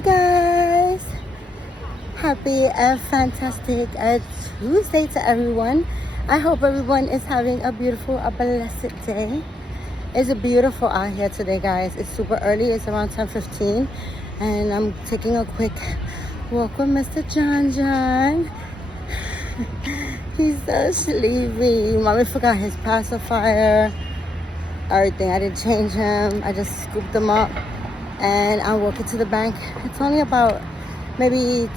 guys, happy and fantastic Tuesday to everyone. I hope everyone is having a beautiful, a blessed day. It's beautiful out here today, guys. It's super early. It's around 10:15, and I'm taking a quick walk with Mr. John. He's so sleepy. Mommy forgot his pacifier, everything. I didn't change him. I just scooped him up, and I'm walking to the bank. It's only about maybe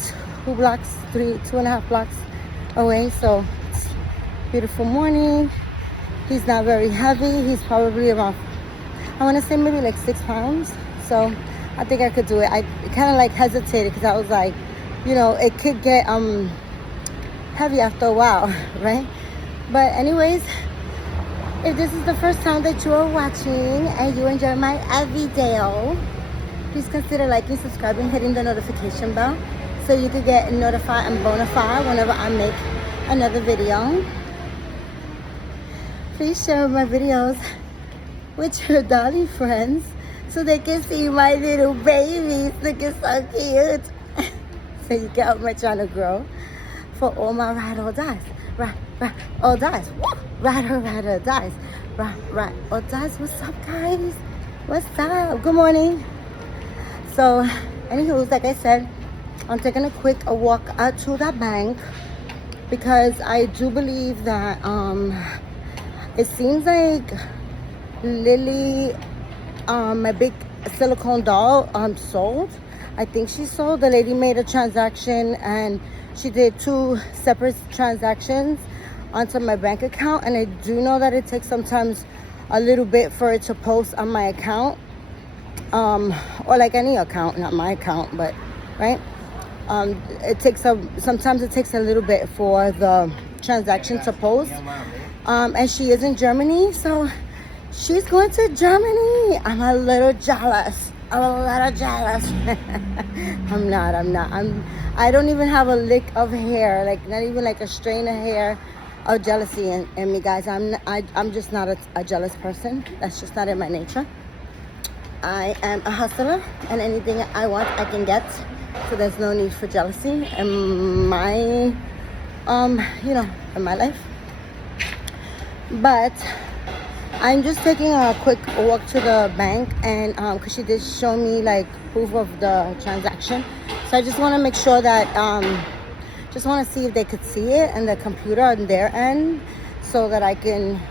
2.5 blocks away. So it's a beautiful morning. He's not very heavy. He's probably around, I want to say maybe like 6 pounds. So I think I could do it. I kind of like hesitated because I was like, you know, it could get heavy after a while, right? But anyways, if this is the first time that you are watching and you enjoy my video, please consider liking, subscribing, hitting the notification bell so you can get notified and bona fide whenever I make another video. Please share my videos with your dolly friends so they can see my little babies looking so cute. So you can help my channel grow. For all my ride or dies, ride or dies, ride or dies, ride or dies. What's up, guys? What's up? Good morning. So, anywho, like I said, I'm taking a quick walk out to that bank because I do believe that it seems like Lily, my big silicone doll, sold. I think she sold. The lady made a transaction and she did 2 separate transactions onto my bank account, and I do know that it takes sometimes a little bit for it to post on my account, or like any account, not my account, but right. Sometimes it takes a little bit for the transaction to post. And she is in Germany, so she's going to Germany. I'm a little jealous. I'm not. I don't even have a lick of hair, like not even like a strain of hair of jealousy in me, guys. I'm just not a jealous person. That's just not in my nature. I am a hustler, and anything I want, I can get. So there's no need for jealousy in my, in my life. But I'm just taking a quick walk to the bank, and because she did show me like proof of the transaction, so I just want to make sure that just want to see if they could see it and the computer on their end, so that I can,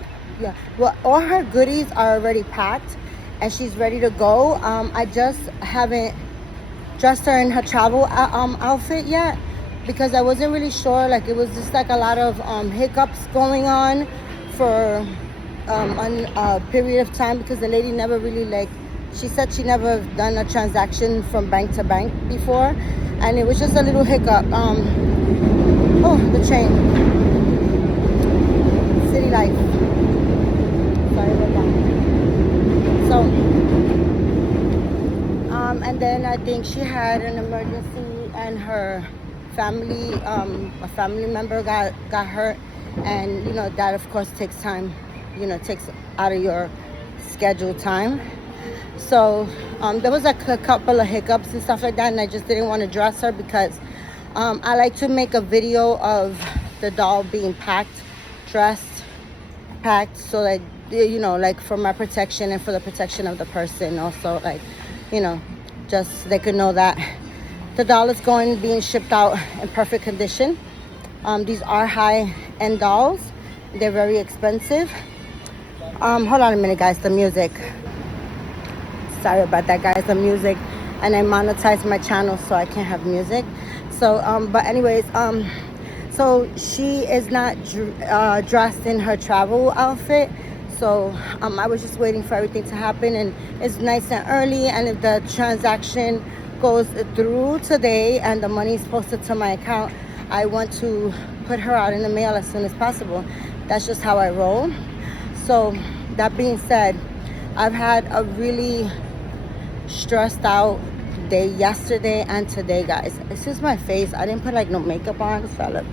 yeah. Well, all her goodies are already packed, and she's ready to go. I just haven't dressed her in her travel outfit yet because I wasn't really sure. Like it was just like a lot of hiccups going on for a period of time because the lady never really, like, she said she never done a transaction from bank to bank before, and it was just a little hiccup. Oh, the train, city life, sorry about that. So and then I think she had an emergency and her family, a family member got hurt, and you know that of course takes time, takes out of your scheduled time. So there was like a couple of hiccups and stuff like that, and I just didn't want to dress her because I like to make a video of the doll being packed, dressed, packed, so that like for my protection and for the protection of the person also, like just they could know that the doll is being shipped out in perfect condition. These are high-end dolls. They're very expensive. Hold on a minute, guys. The music. Sorry about that, guys. The music. And I monetize my channel, so I can't have music. So, but anyways, so she is not dressed in her travel outfit. So I was just waiting for everything to happen, and it's nice and early. And if the transaction goes through today and the money is posted to my account, I want to put her out in the mail as soon as possible. That's just how I roll. So that being said, I've had a really stressed out day yesterday and today, guys. It's just my face. I didn't put like no makeup on, so look,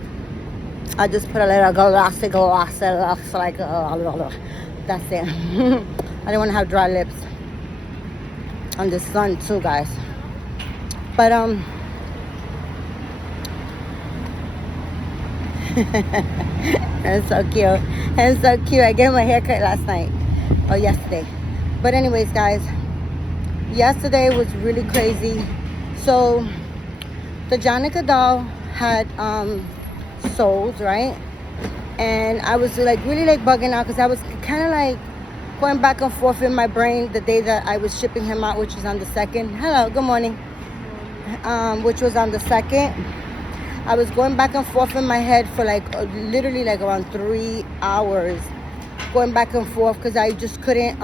I just put a little glossy, like that's it. I didn't want to have dry lips on the sun too, guys. But that's so cute. That's so cute. I gave him a haircut last night or yesterday. But anyways, guys, yesterday was really crazy. So the Jonica doll had sold, right? And I was like really like bugging out because I was kind of like going back and forth in my brain the day that I was shipping him out, which was on the 2nd. Hello, good morning. Which was on the 2nd. I was going back and forth in my head for like literally like around 3 hours, going back and forth because I just couldn't.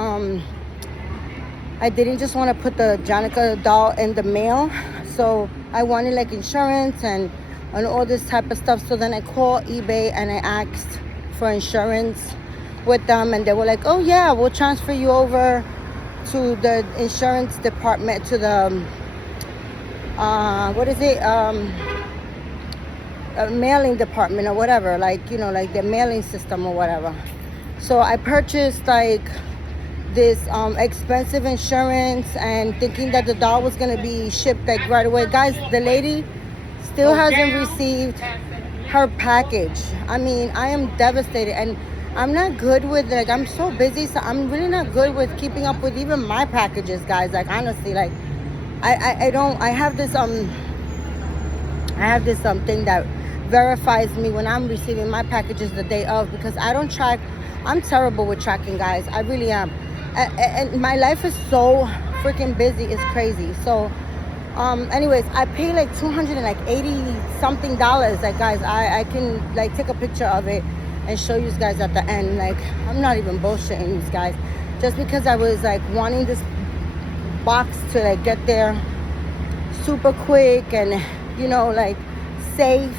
I didn't just want to put the Jonica doll in the mail, so I wanted like insurance and all this type of stuff. So then I called eBay and I asked for insurance with them, and they were like, "Oh yeah, we'll transfer you over to the insurance department, to the what is it? Mailing department or whatever, like, you know, like the mailing system or whatever." So I purchased like this expensive insurance and thinking that the doll was gonna be shipped like right away. Guys, the lady still hasn't received her package. I mean, I am devastated, and I'm not good with, like, I'm so busy, so I'm really not good with keeping up with even my packages, guys. Like, honestly, like I don't, I have this thing that verifies me when I'm receiving my packages the day of, because I don't track. I'm terrible with tracking, guys. I really am. And my life is so freaking busy. It's crazy. So anyways, I pay like $280 something. Like, guys, I can like take a picture of it and show you guys at the end. Like, I'm not even bullshitting you guys, just because I was like wanting this box to like get there super quick and, you know, like safe,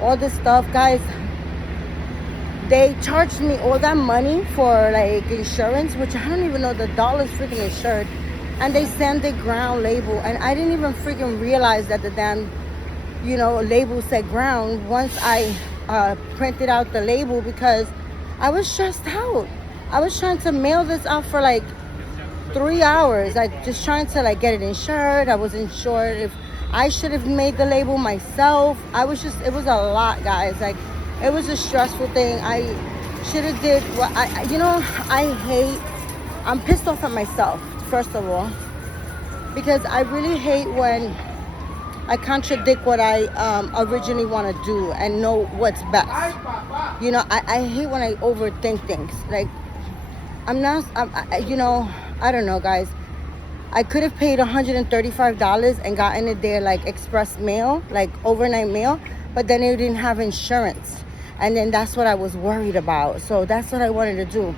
all this stuff, guys. They charged me all that money for like insurance, which I don't even know the doll is freaking insured, and they sent the ground label, and I didn't even freaking realize that the damn, you know, label said ground once I printed out the label, because I was stressed out. I was trying to mail this out for like 3 hours, like just trying to like get it insured. I wasn't sure if I should have made the label myself. I was just, it was a lot, guys. Like, it was a stressful thing. I should have did what I'm pissed off at myself, first of all, because I really hate when I contradict what I originally want to do and know what's best. You know, I hate when I overthink things. Like, you know, I don't know, guys. I could have paid $135 and gotten it there like express mail, like overnight mail, but then it didn't have insurance. And then that's what I was worried about. So that's what I wanted to do.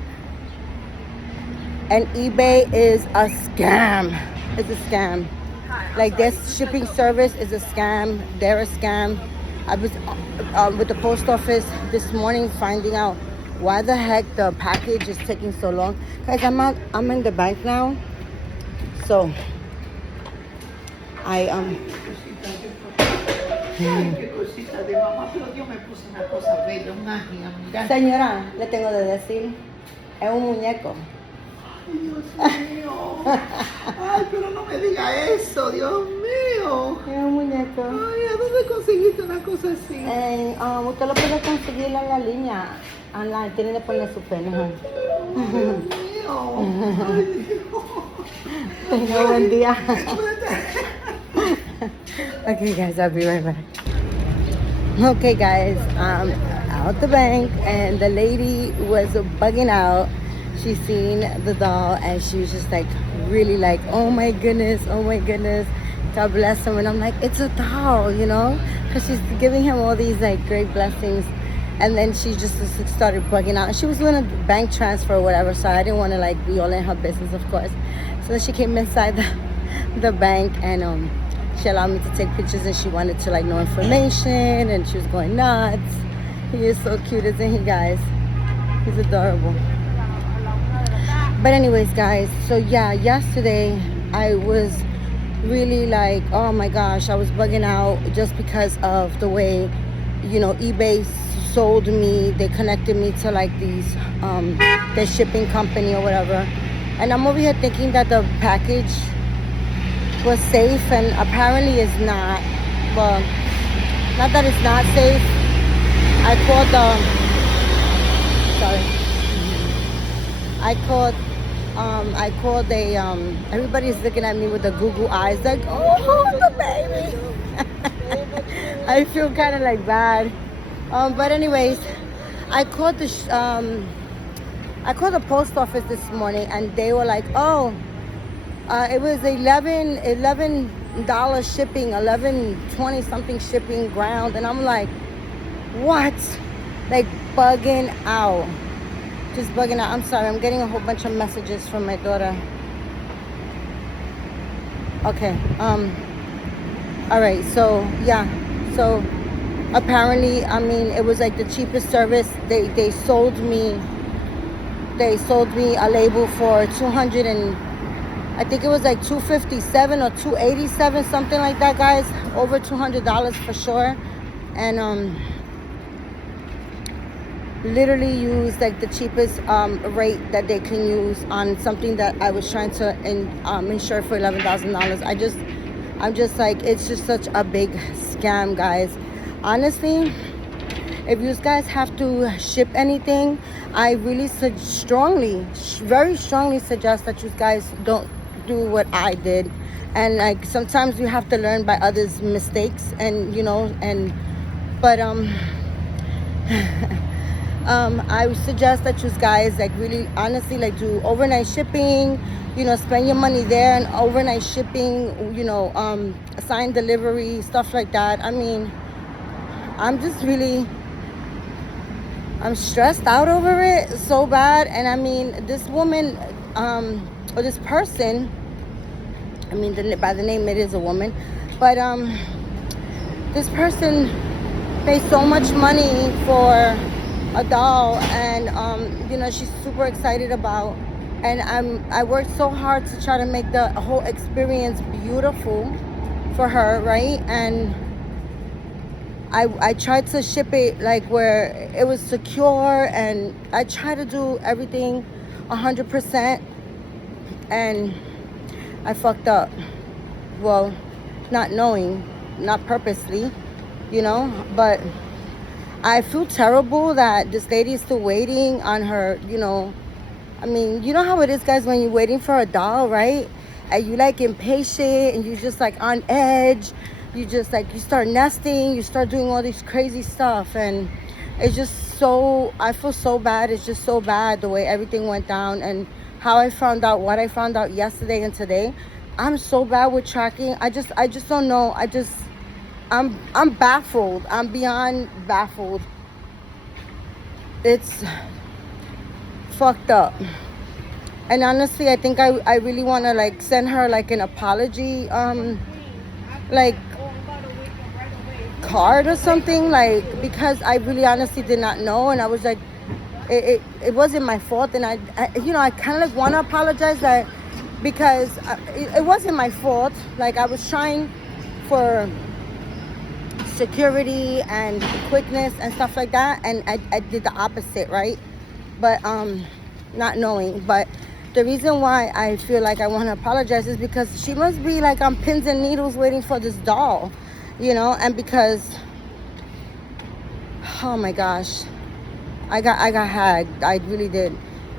And eBay is a scam. It's a scam. Like, their shipping service is a scam. They're a scam. I was with the post office this morning finding out why the heck the package is taking so long. Guys, I'm in the bank now. So I Señora, le tengo de decir, es un muñeco. Ay, Dios mío. Ay, pero no me diga eso, Dios mío. Es un muñeco. Ay, ¿a dónde conseguiste una cosa así? Usted lo puede conseguir en la línea online, tiene que poner su pene. Ay, Dios mío. Ay, Dios. Tenga buen día. Okay, guys, I'll be right back. Okay, guys, out the bank, and the lady was bugging out. She seen the doll, and she was just like really like, oh my goodness, God bless him. And I'm like, it's a doll, you know, because she's giving him all these like great blessings. And then she just started bugging out, and she was doing a bank transfer or whatever, so I didn't want to like be all in her business, of course. So then she came inside the bank, and she allowed me to take pictures, and she wanted to like know information, and she was going nuts. He is so cute, isn't he, guys? He's adorable. But anyways, guys, so yeah, yesterday I was really like, oh my gosh, I was bugging out just because of the way, you know, eBay sold me. They connected me to like these their shipping company or whatever, and I'm over here thinking that the package was safe, and apparently it's not. Well, not that it's not safe. I called I called a everybody's looking at me with the Google eyes like, oh, the baby. I feel kind of like bad. But anyways, I called the post office this morning, and they were like, oh, it was $11 shipping, 11.20 something shipping ground, and I'm like, what? Like bugging out, just bugging out. I'm sorry, I'm getting a whole bunch of messages from my daughter. Okay, all right, so yeah, so apparently, I mean, it was like the cheapest service. They sold me a label for 200 and I think it was like 257 or 287, something like that, guys. Over $200 for sure. And literally used like the cheapest rate that they can use on something that I was trying to insure for $11,000. I'm just like, it's just such a big scam, guys. Honestly, if you guys have to ship anything, I really very strongly suggest that you guys don't do what I did. And like sometimes you have to learn by others' mistakes, and but I would suggest that you guys like really honestly like do overnight shipping, spend your money there and overnight shipping, assign delivery, stuff like that. I mean, I'm stressed out over it so bad. And I mean, this woman, or this person, I mean, by the name it is a woman, but this person paid so much money for a doll, and she's super excited about, and I worked so hard to try to make the whole experience beautiful for her, right? And I tried to ship it like where it was secure, and I tried to do everything 100%, and I fucked up. Well, not knowing, not purposely, but I feel terrible that this lady is still waiting on her, I mean, you know how it is, guys, when you're waiting for a doll, right? And you like impatient, and you just like on edge. You just like, you start nesting, you start doing all this crazy stuff, and it's just so, I feel so bad. It's just so bad the way everything went down, and how I found out what I found out yesterday and today. I'm so bad with tracking. I just don't know. I'm baffled. I'm beyond baffled. It's fucked up. And honestly, I think I really want to like send her like an apology, like card or something, like, because I really honestly did not know, and I was like, it wasn't my fault, and I kind of like want to apologize that, because it wasn't my fault. Like, I was trying for security and quickness and stuff like that, and I did the opposite, right? But not knowing. But the reason why I feel like I want to apologize is because she must be like on pins and needles waiting for this doll, and because, oh my gosh, I got hacked. I really did.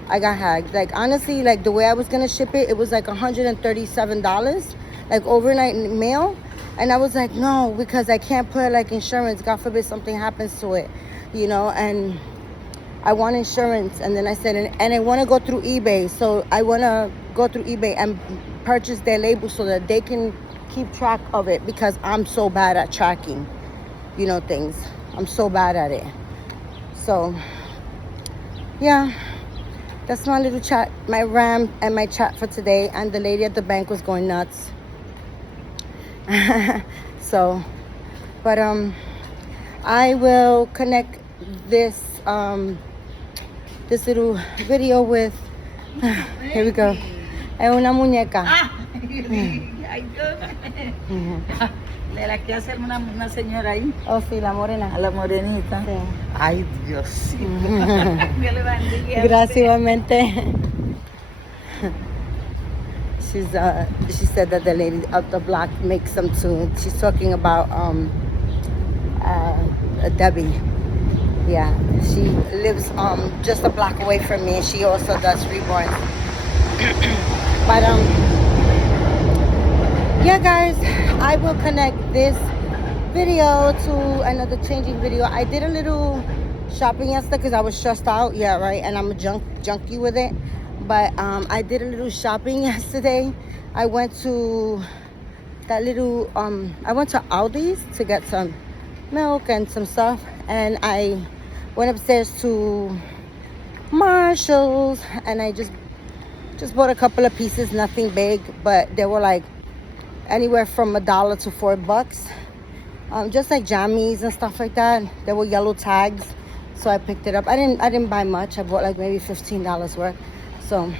I got hacked. Like, honestly, like the way I was gonna ship it, it was like $137, like overnight mail. And I was like, no, because I can't put like insurance. God forbid something happens to it, and I want insurance. And then I said, and I want to go through eBay. So I want to go through eBay and purchase their label so that they can keep track of it, because I'm so bad at tracking, things. I'm so bad at it. So, yeah, that's my little chat, my rant and my chat for today. And the lady at the bank was going nuts. So, but I will connect this this little video with, here we go. Es una muñeca. De la que hace una señora ahí. Oh, sí, la morena. A la morenita. Sí. Ay, Dios. Dios le bendiga. Gracias, igualmente. She said that the lady up the block makes them too. She's talking about Debbie. Yeah, she lives just a block away from me, and she also does Reborn. But yeah, guys, I will connect this video to another changing video. I did a little shopping yesterday because I was stressed out. Yeah, right. And I'm a junkie with it. But I did a little shopping yesterday. I went to that little I went to Aldi's to get some milk and some stuff, and I went upstairs to Marshall's, and I just bought a couple of pieces, nothing big, but they were like anywhere from $1 to $4. Just like jammies and stuff like that. There were yellow tags, so I picked it up. I didn't buy much. I bought like maybe $15 worth. So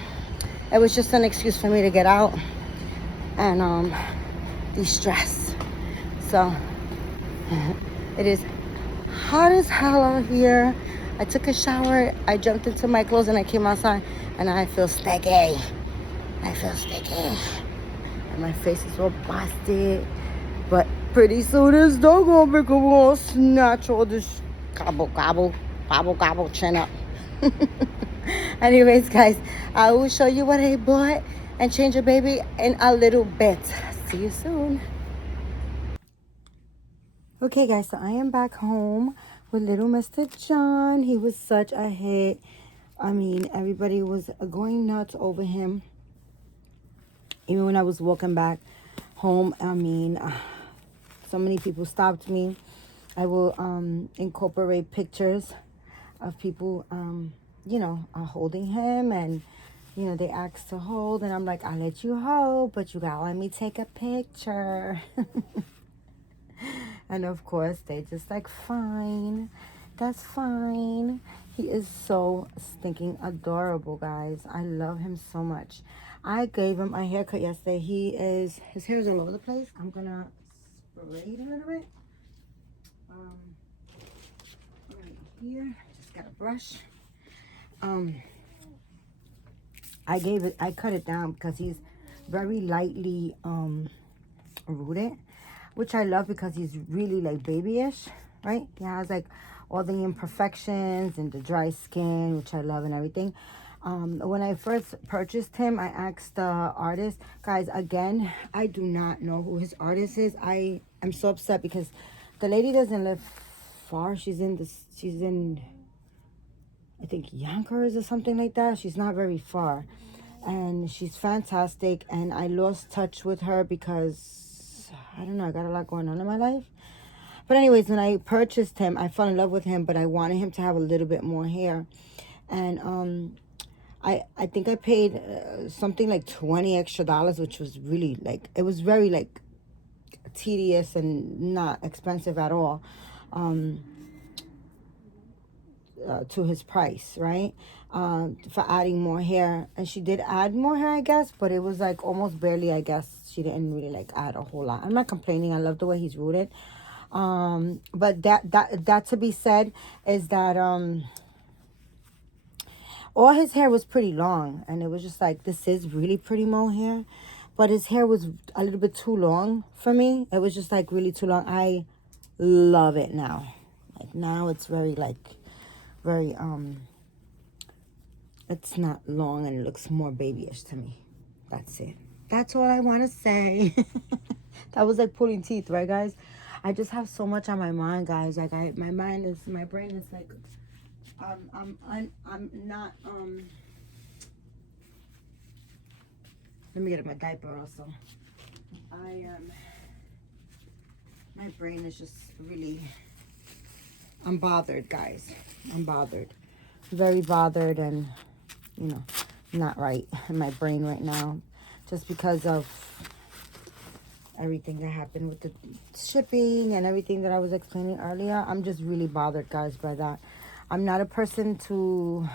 it was just an excuse for me to get out and de-stress. So it is hot as hell out here. I took a shower, I jumped into my clothes, and I came outside, and I feel sticky. I feel sticky. And my face is all busted. But pretty soon it's dog gonna become all snatch all this gobble chin up. Anyways, guys, I will show you what I bought and change a baby in a little bit. See you soon. Okay, guys, so I am back home with little Mr. John. He was such a hit. I mean, everybody was going nuts over him. Even when I was walking back home, I mean, so many people stopped me. I will incorporate pictures of people, you know, holding him, and, you know, they asked to hold, and I'm like, I'll let you hold, but you gotta let me take a picture. And of course, they just like, fine, that's fine. He is so stinking adorable, guys. I love him so much. I gave him a haircut yesterday. His hair is all over the place. I'm gonna spray it a little bit. Right here, just got a brush. I cut it down because he's very lightly rooted, which I love because he's really like babyish, right? He has like all the imperfections and the dry skin, which I love, and everything. When I first purchased him, I asked the artist, guys, again, I do not know who his artist is. I am so upset because the lady doesn't live far. She's in I think Yonkers or something like that. She's not very far, and she's fantastic. And I lost touch with her because I don't know, I got a lot going on in my life. But anyways, when I purchased him, I fell in love with him, but I wanted him to have a little bit more hair. And I think I paid something like $20 extra, which was really like, it was very like tedious and not expensive at all, to his price, right? For adding more hair. And she did add more hair, I guess, but it was like almost barely, I guess. She didn't really like add a whole lot. I'm not complaining. I love the way he's rooted. But that to be said is that all his hair was pretty long, and it was just like, this is really pretty mohair, but his hair was a little bit too long for me. It was just like really too long. I love it now. Like now it's very it's not long, and it looks more babyish to me. That's it. That's all I want to say. That was like pulling teeth, right, guys? I just have so much on my mind, guys. Like my brain is like, I'm not, let me get my diaper also. My brain is just really, I'm bothered, guys. I'm bothered. Very bothered, and, you know, not right in my brain right now. Just because of everything that happened with the shipping and everything that I was explaining earlier. I'm just really bothered, guys, by that. I'm not a person to,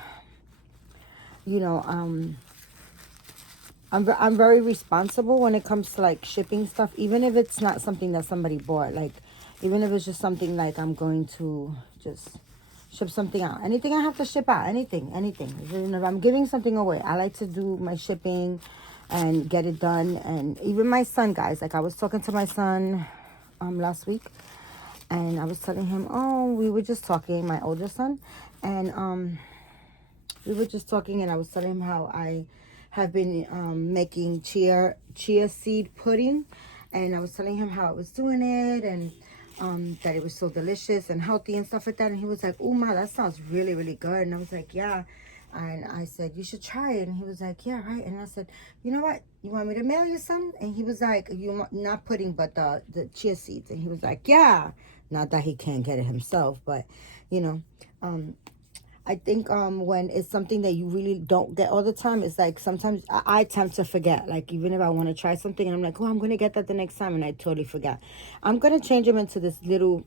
you know, I'm very responsible when it comes to like shipping stuff, even if it's not something that somebody bought. Like, even if it's just something like I'm going to just ship something out. Anything I have to ship out, anything. Even if I'm giving something away, I like to do my shipping and get it done. And even my son, guys, like I was talking to my son last week, and I was telling him, oh, we were just talking, my older son, and we were just talking, and I was telling him how I have been making chia seed pudding, and I was telling him how I was doing it, and that it was so delicious and healthy and stuff like that. And he was like, oh my, that sounds really, really good. And I was like, yeah. And I said, you should try it. And he was like, yeah, right. And I said, you know what, you want me to mail you some? And he was like, you not pudding, but the chia seeds. And he was like, yeah. Not that he can't get it himself, but you know, I think when it's something that you really don't get all the time, it's like sometimes I tend to forget. Like even if I want to try something and I'm like, oh, I'm going to get that the next time, and I totally forget. I'm going to change him into this little,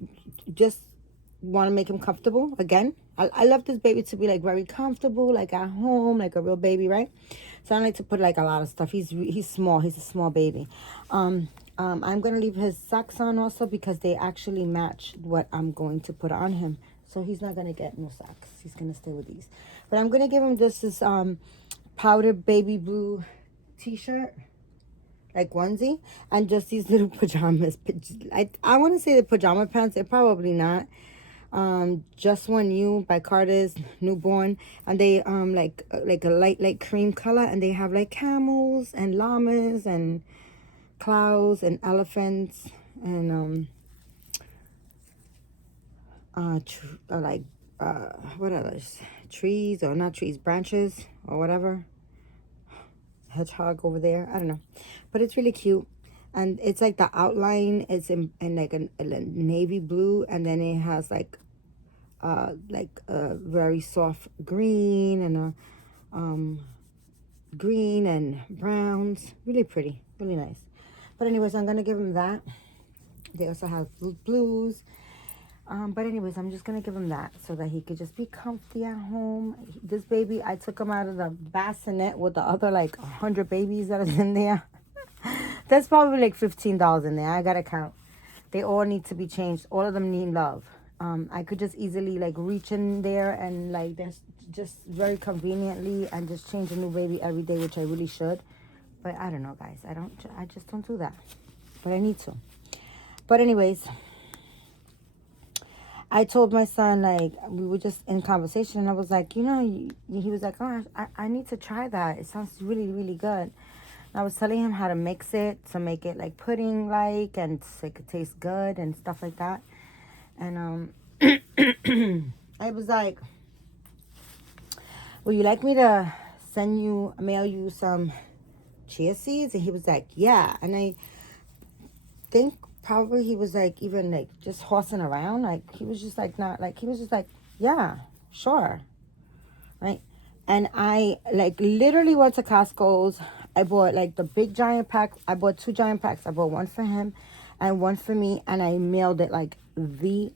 just want to make him comfortable again. I love this baby to be like very comfortable, like at home, like a real baby, right? So I don't like to put like a lot of stuff. He's small. He's a small baby. I'm going to leave his socks on also because they actually match what I'm going to put on him. So he's not going to get no socks. He's going to stay with these. But I'm going to give him this powdered baby blue t-shirt, like onesie, and just these little pajamas. I want to say the pajama pants. They're probably not. Just One You by Carter's Newborn, and they like a light cream color, and they have like camels and llamas and clouds and elephants and what others, trees, or not trees, branches or whatever, hedgehog over there, I don't know, but it's really cute. And it's like the outline is in like a navy blue, and then it has like a very soft green and a green and browns, really pretty, really nice. But anyways, I'm gonna give him that. They also have blues. But anyways, I'm just going to give him that so that he could just be comfy at home. This baby, I took him out of the bassinet with the other like 100 babies that is in there. That's probably like $15 in there. I got to count. They all need to be changed. All of them need love. I could just easily like reach in there and like that's just very conveniently and just change a new baby every day, which I really should. But I don't know, guys. I just don't do that. But I need to. But anyways, I told my son, like, we were just in conversation, and I was like, you know, he was like, oh, I need to try that. It sounds really, really good. And I was telling him how to mix it to make it like pudding-like and so it could taste good and stuff like that. And I was like, would you like me to mail you some chia seeds? And he was like, yeah. And I think probably he was like even like just horsing around, like he was just like not like he was just like, yeah, sure, right? And I like literally went to Costco's. I bought like the big giant pack. I bought 2 giant packs. I bought one for him and one for me, and I mailed it like the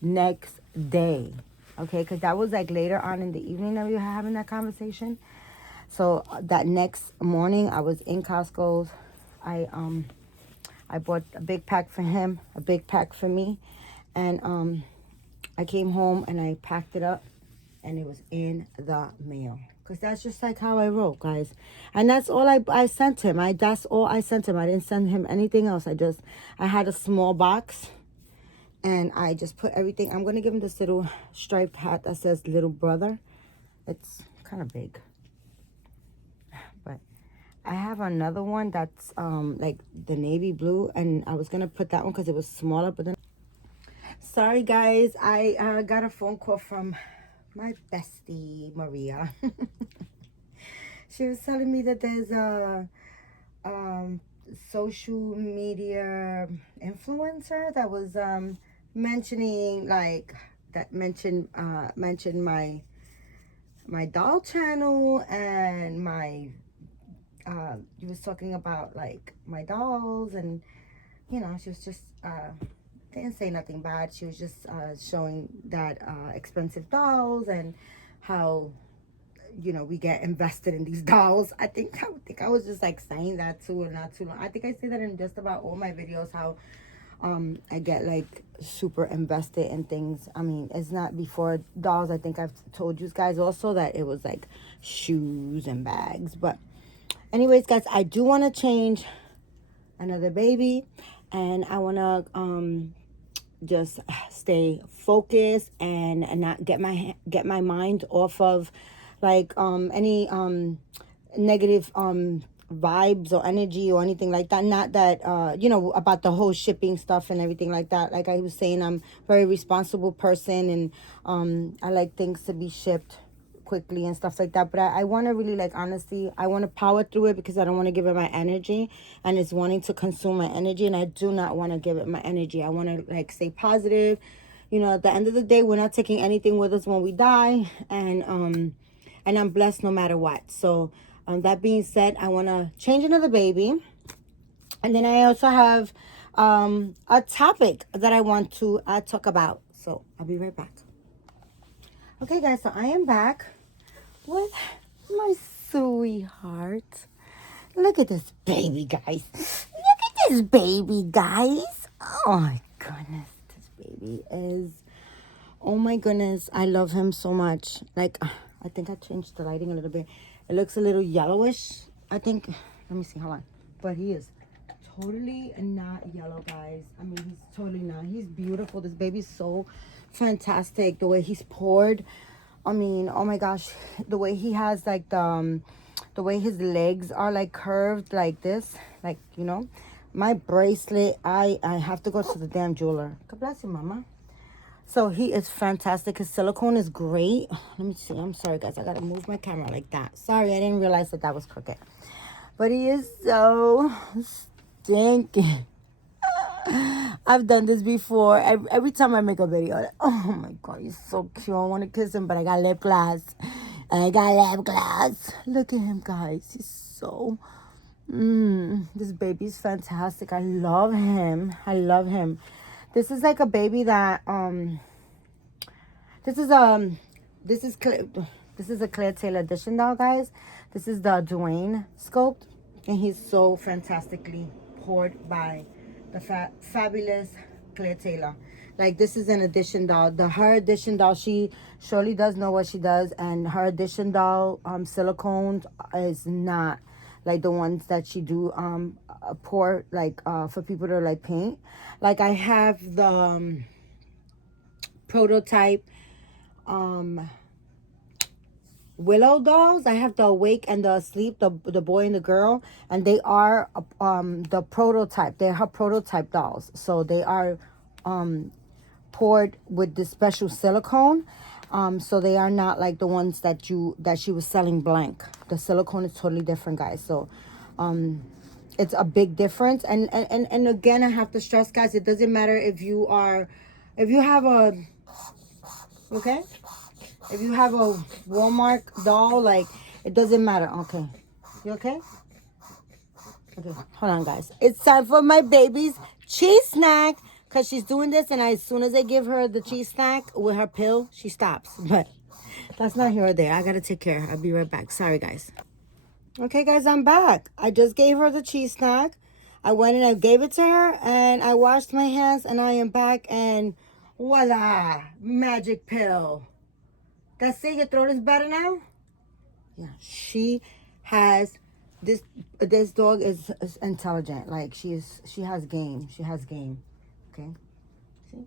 next day, okay? Because that was like later on in the evening that we were having that conversation. So that next morning I was in Costco's. I bought a big pack for him, a big pack for me. And I came home and I packed it up and it was in the mail. Because that's just like how I roll, guys. And that's all I sent him. That's all I sent him. I didn't send him anything else. I had a small box and I just put everything. I'm going to give him this little striped hat that says little brother. It's kind of big. But I have another one that's like the navy blue, and I was gonna put that one because it was smaller, but then sorry guys, I got a phone call from my bestie Maria. She was telling me that there's a social media influencer that was mentioning like that mentioned my doll channel and my he was talking about like my dolls, and you know, she was just didn't say nothing bad. She was just showing that expensive dolls and how, you know, we get invested in these dolls. I think I was just like saying that too, and not too long. I think I say that in just about all my videos, how I get like super invested in things. I mean, it's not before dolls. I think I've told you guys also that it was like shoes and bags, but anyways, guys, I do want to change another baby, and I want to just stay focused and not get my mind off of like any negative vibes or energy or anything like that. Not that about the whole shipping stuff and everything like that. Like I was saying, I'm a very responsible person, and I like things to be shipped quickly and stuff like that. But I want to really, like, honestly, I want to power through it because I don't want to give it my energy, and it's wanting to consume my energy, and I do not want to give it my energy. I want to, like, stay positive. At the end of the day, we're not taking anything with us when we die, and I'm blessed no matter what. So that being said, I want to change another baby, and then I also have a topic that I want to talk about. So I'll be right back. Okay, guys, so I am back with my sweetheart. Look at this baby, guys. Look at this baby, guys. Oh my goodness. This baby is, oh my goodness. I love him so much. Like, I think I changed the lighting a little bit. It looks a little yellowish, I think. Let me see, hold on. But he is totally not yellow, guys. I mean, he's totally not. He's beautiful. This baby's so fantastic. The way he's poured. I mean, oh my gosh, the way he has like the way his legs are like curved like this, like, my bracelet, I have to go to the damn jeweler. God bless you, mama. So he is fantastic. His silicone is great. Let me see. I'm sorry, guys. I got to move my camera like that. Sorry, I didn't realize that was crooked. But he is so stinky. I've done this before. Every time I make a video, like, oh my God, he's so cute. I want to kiss him, but I got lip gloss. Look at him, guys. He's so... this baby's fantastic. I love him. This is like a baby that... This is a Claire Taylor edition doll, guys. This is the Dwayne sculpt. And he's so fantastically poured by the fabulous Claire Taylor. Like, this is an edition doll. Her edition doll, she surely does know what she does, and her edition doll silicones is not like the ones that she do pour like for people to like paint. Like, I have the prototype Willow dolls. I have the Awake and the Asleep, the boy and the girl, and they are the prototype. They're her prototype dolls, so they are poured with this special silicone. So they are not like the ones that she was selling blank. The silicone is totally different, guys. So it's a big difference. And again, I have to stress, guys, it doesn't matter if you have a if you have a Walmart doll, like, it doesn't matter. Okay. You okay? Okay, hold on, guys. It's time for my baby's cheese snack, because she's doing this, and as soon as I give her the cheese snack with her pill, she stops. But that's not here or there. I got to take care. I'll be right back. Sorry, guys. Okay, guys, I'm back. I just gave her the cheese snack. I went and I gave it to her, and I washed my hands, and I am back, and voila, magic pill. That's it. Your throat is better now? Yeah, she has this dog is intelligent. Like, she has game. She has game. Okay. See?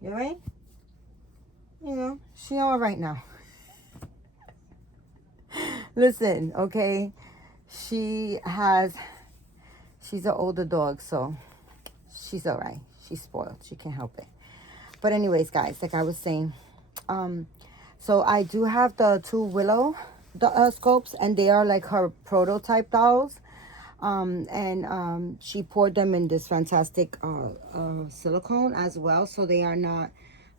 You all right? She all right now. Listen, okay? She's an older dog, so she's all right. She's spoiled. She can't help it. But anyways, guys, like I was saying, so I do have the two Willow scopes, and they are like her prototype dolls. And she poured them in this fantastic silicone as well, so they are not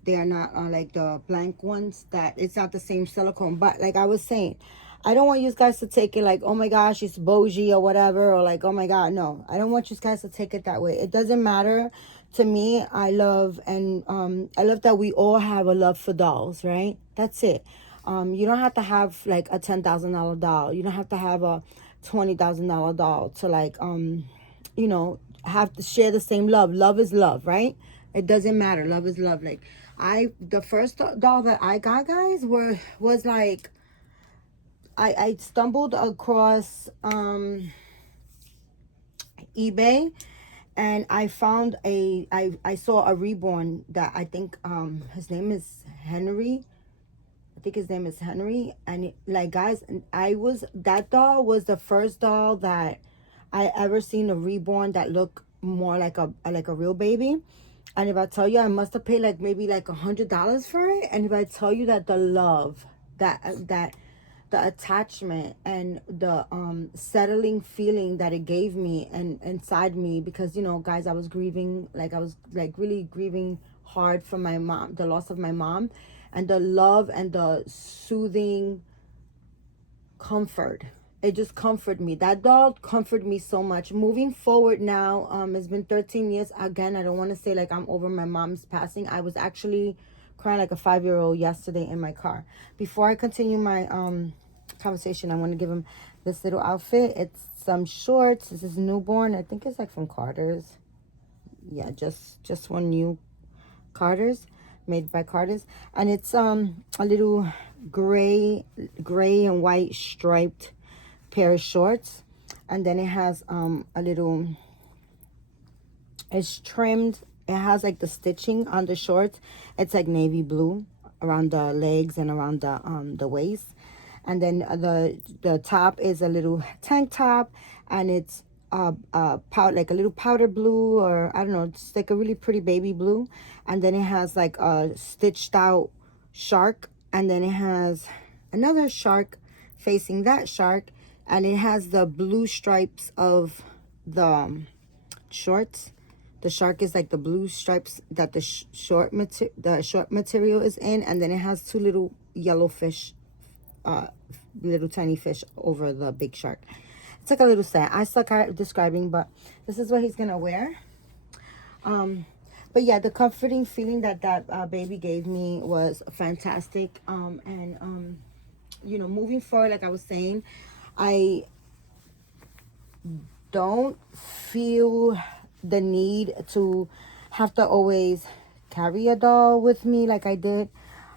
like the blank ones. That it's not the same silicone. But like I was saying, I don't want you guys to take it like, oh my gosh, it's bougie or whatever, or like, oh my God. No, I don't want you guys to take it that way. It doesn't matter to me. I love that we all have a love for dolls, right? That's it. You don't have to have like a $10,000 doll. You don't have to have a $20,000 doll to like have to share the same love. Love is love, right? It doesn't matter. Love is love. Like, the first doll that I got, guys, was like I stumbled across eBay, and I found I saw a Reborn that I think his name is Henry. I think his name is Henry. And like, guys, that doll was the first doll that I ever seen a Reborn that looked more like a real baby. And if I tell you, I must have paid like maybe like $100 for it. And if I tell you that the love, that the attachment and the settling feeling that it gave me and inside me, because guys, I was grieving, like I was like really grieving hard for my mom, the loss of my mom, and the love and the soothing comfort, it just comforted me. That doll comforted me so much. Moving forward now, it's been 13 years. Again, I don't want to say like I'm over my mom's passing. I was actually crying like a 5-year-old yesterday in my car. Before I continue my conversation, I want to give him this little outfit. It's some shorts. This is newborn. I think it's like from Carter's. Yeah, just one new Carter's, made by Carter's. And it's a little gray and white striped pair of shorts. And then it has a little, it's trimmed, it has like the stitching on the shorts. It's like navy blue around the legs and around the waist. And then the top is a little tank top, and it's like a little powder blue, or I don't know, it's like a really pretty baby blue. And then it has like a stitched out shark, and then it has another shark facing that shark, and it has the blue stripes of the shorts. The shark is like the blue stripes that the short material is in, and then it has two little yellow fish, little tiny fish over the big shark. It's like a little set. I suck at describing, but this is what he's gonna wear. But yeah, the comforting feeling that baby gave me was fantastic. And moving forward, like I was saying, I don't feel the need to have to always carry a doll with me like I did.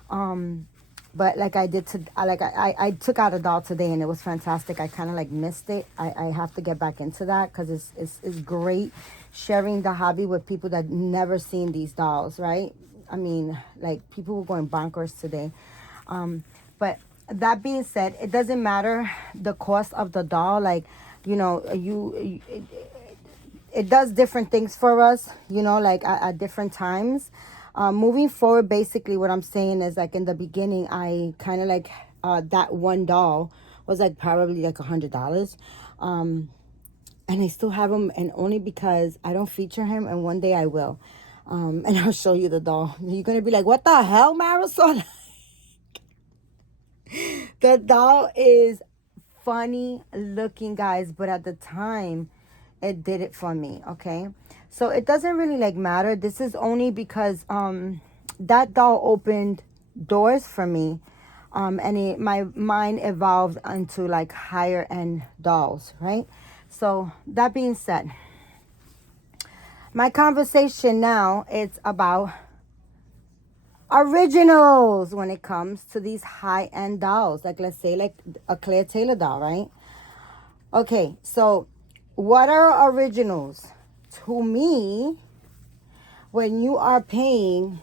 But like I did I took out a doll today, and it was fantastic. I kind of like missed it. I have to get back into that, because it's great sharing the hobby with people that never seen these dolls, right? I mean, like, people were going bonkers today. But that being said, it doesn't matter the cost of the doll. Like, it does different things for us, like at different times. Moving forward, basically what I'm saying is, like, in the beginning, I kind of like that one doll was like probably like $100. And I still have him, and only because I don't feature him, and one day I will. And I'll show you the doll. You're gonna be like, what the hell, Marisol? The doll is funny looking, guys, but at the time it did it for me. Okay, so it doesn't really like matter. This is only because that doll opened doors for me, and my mind evolved into like higher end dolls, right? So that being said, my conversation now is about originals when it comes to these high-end dolls. Like, let's say like a Claire Taylor doll, right? Okay, so what are originals? To me, when you are paying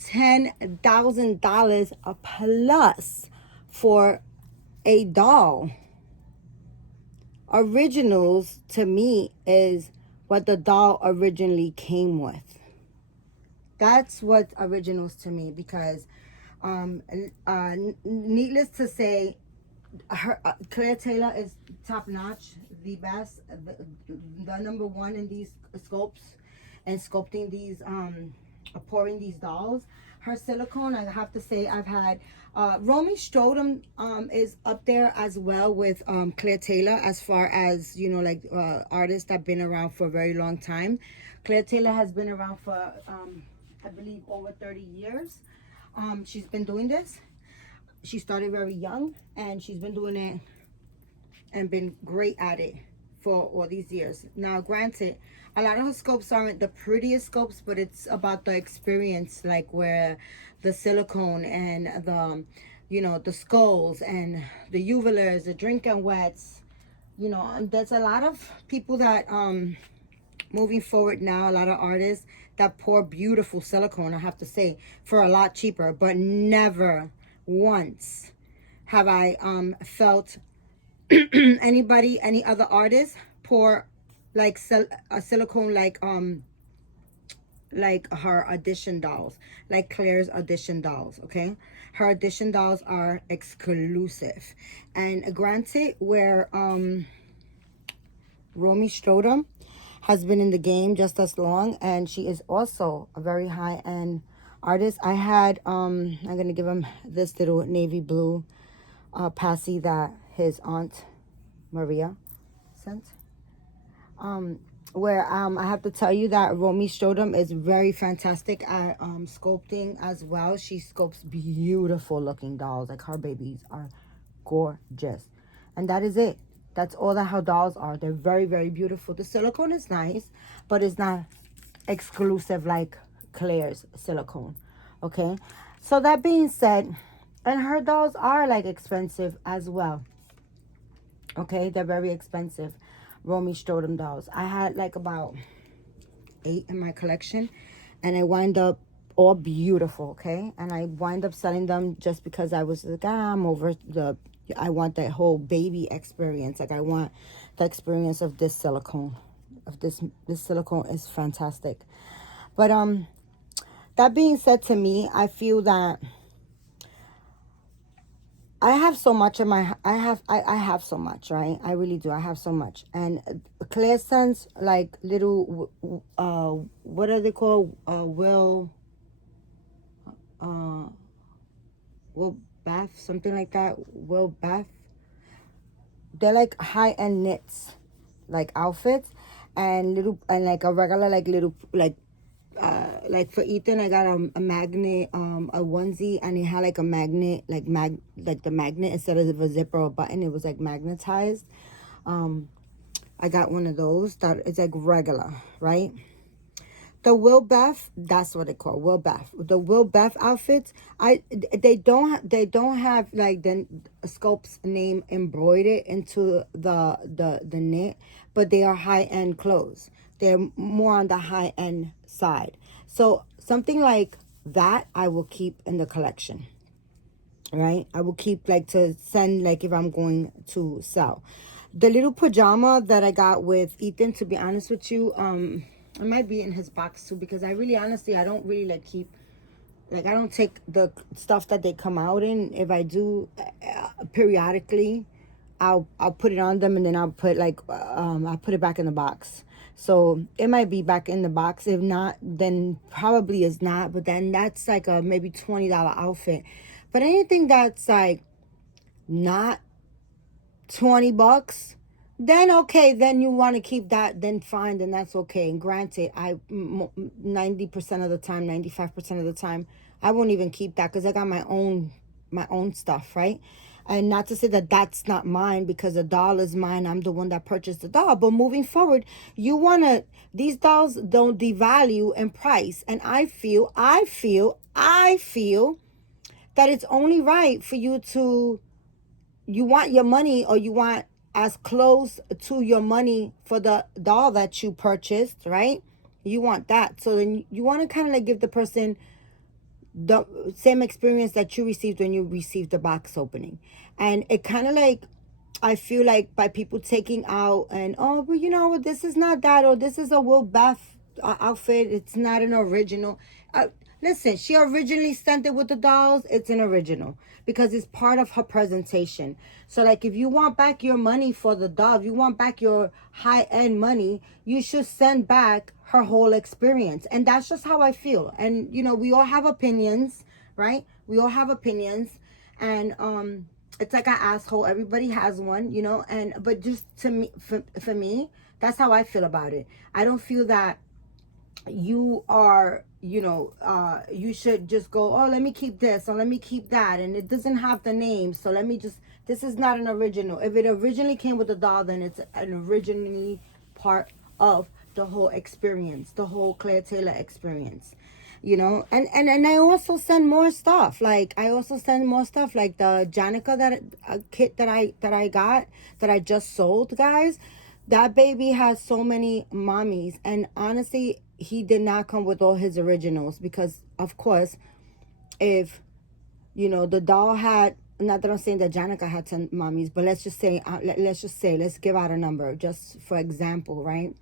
$10,000 a plus for a doll, originals to me is what the doll originally came with. That's what originals to me, because needless to say, Claire Taylor is top notch, the best, the number one in these sculpts and sculpting these, pouring these dolls. Her silicone, I have to say, I've had Romy Strotum is up there as well with Claire Taylor, as far as like artists that have been around for a very long time. Claire Taylor has been around for I believe over 30 years. She's been doing this. She started very young, and she's been doing it and been great at it for all these years. Now, granted, a lot of her sculpts aren't the prettiest sculpts, but it's about the experience, like where the silicone and you know, the skulls and the juvelers, the drinking wets. You know, and there's a lot of people that moving forward now, a lot of artists that pour beautiful silicone, I have to say, for a lot cheaper. But never once have I felt any other artist pour like a silicone like her audition dolls, like Claire's audition dolls. Okay, her audition dolls are exclusive. And granted, where Romy Strotum has been in the game just as long, and she is also a very high-end artist. I had I'm gonna give him this little navy blue passy that his aunt Maria sent. Where I have to tell you that Romy Strotum is very fantastic at sculpting as well. She sculpts beautiful looking dolls. Like, her babies are gorgeous. And that is it. That's all that her dolls are. They're very, very beautiful. The silicone is nice, but it's not exclusive like Claire's silicone. Okay? So that being said, and her dolls are like expensive as well. Okay? They're very expensive. Romy Strotum dolls. I had like about 8 in my collection, and I wind up all beautiful. Okay, and I wind up selling them just because I was like, I'm over the. I want that whole baby experience. Like, I want the experience of this silicone. Of this silicone is fantastic. But that being said, to me, I feel that I have so much in my I have so much, right? I really do. I have so much. And Claire sends like little what are they called? Uh Will Bath, something like that. Will Bath. They're like high-end knits, like outfits, and little, and like a regular like little like for Ethan, I got a magnet, a onesie, and it had like a magnet, like the magnet, instead of a zipper or a button, it was like magnetized. I got one of those that it's like regular, right? The Will Beth, that's what they call Will Beth. The Will Beth outfits, they don't have like the sculpt's name embroidered into the knit, but they are high end clothes. They're more on the high end side. So something like that I will keep in the collection. Right? I will keep like to send, like if I'm going to sell. The little pajama that I got with Ethan, to be honest with you, it might be in his box too, because I really honestly I don't really like keep, like, I don't take the stuff that they come out in. If I do, periodically I'll put it on them, and then I'll put like I'll put it back in the box. So it might be back in the box. If not, then probably is not. But then that's like a maybe $20 outfit. But anything that's like not 20 bucks, then okay, then you want to keep that, then fine, then that's okay. And granted, 90% of the time, 95% of the time, I won't even keep that, because I got my own stuff, right? And not to say that that's not mine, because the doll is mine. I'm the one that purchased the doll. But moving forward, you want to, these dolls don't devalue in price. And I feel that it's only right for you to, you want your money, or you want as close to your money for the doll that you purchased, right? You want that. So then you want to kind of like give the person the same experience that you received when you received the box opening. And it kind of like, I feel like by people taking out and, oh, but you know, this is not that, or this is a Will Beth outfit, it's not an original. Listen, she originally sent it with the dolls. It's an original because it's part of her presentation. So like, if you want back your money for the doll, if you want back your high-end money, you should send back her whole experience. And that's just how I feel. And you know, we all have opinions, right? We all have opinions. And it's like an asshole. Everybody has one, you know. And but just to me, for me, that's how I feel about it. I don't feel that you are, you know, you should just go, oh, let me keep this, or let me keep that, and it doesn't have the name, so let me just, this is not an original. If it originally came with the doll, then it's an originally part of the whole experience, the whole Claire Taylor experience. you know. And I also send more stuff. Like I also send more stuff, like the Janica kit that I got, that I just sold, guys. That baby has so many mommies, and honestly, he did not come with all his originals, because of course, if you know, the doll had, not that I'm saying that Janica had 10 mommies, but let's just say, let's give out a number just for example, right?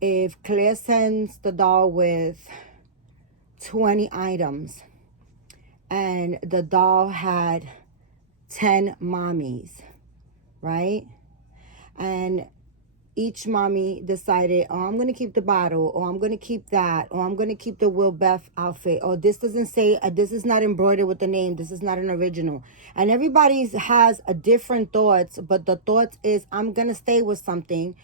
If Claire sends the doll with 20 items and the doll had 10 mommies, right? And each mommy decided, oh, I'm going to keep the bottle, or I'm going to keep that, or I'm going to keep the Will Beth outfit, or this doesn't say, this is not embroidered with the name, this is not an original. And everybody has a different thoughts, but the thoughts is, I'm going to stay with something.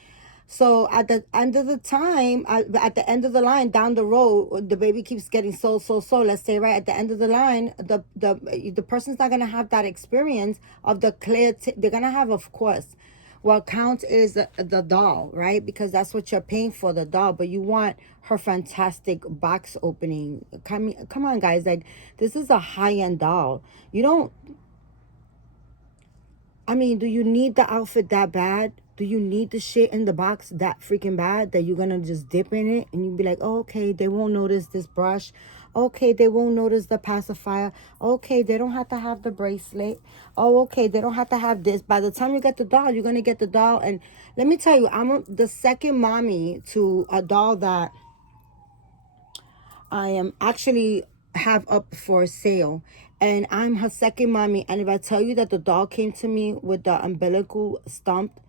So at the end of the time, at the end of the line, down the road, the baby keeps getting sold. Let's say right at the end of the line, the person's not gonna have that experience of the clear. They're gonna have, of course, what counts is the doll, right? Because that's what you're paying for, the doll. But you want her fantastic box opening. Come on, guys! Like, this is a high-end doll. You don't. I mean, do you need the outfit that bad? Do you need the shit in the box that freaking bad that you're gonna just dip in it and you be like, oh, okay, they won't notice this brush. Okay, they won't notice the pacifier. Okay, they don't have to have the bracelet. Oh, okay, they don't have to have this. By the time you get the doll, you're gonna get the doll. And let me tell you, I'm the second mommy to a doll that I am actually have up for sale, and I'm her second mommy. And if I tell you that the doll came to me with the umbilical stump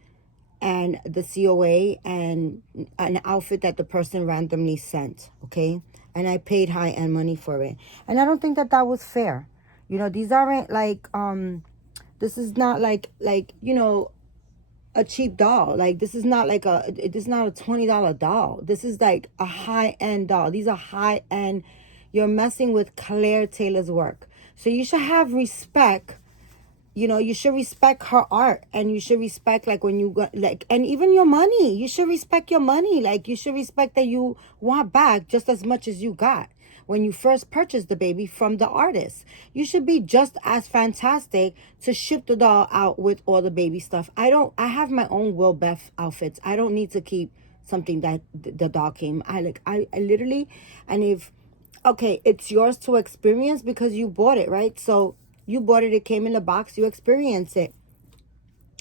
and the COA and an outfit that the person randomly sent, okay, and I paid high-end money for it, and I don't think that that was fair. You know, these aren't like this is not like you know, a cheap doll. Like, this is not like this is not a $20 doll. This is like a high-end doll. These are high-end. You're messing with Claire Taylor's work, so you should have respect. You know, you should respect her art, and you should respect, like, when you go, like, and even your money. You should respect your money. Like, you should respect that you want back just as much as you got when you first purchased the baby from the artist. You should be just as fantastic to ship the doll out with all the baby stuff. I have my own Will Beth outfits. I don't need to keep something that the doll came. I literally, and if, okay, it's yours to experience because you bought it, right? So you bought it, it came in the box, you experience it.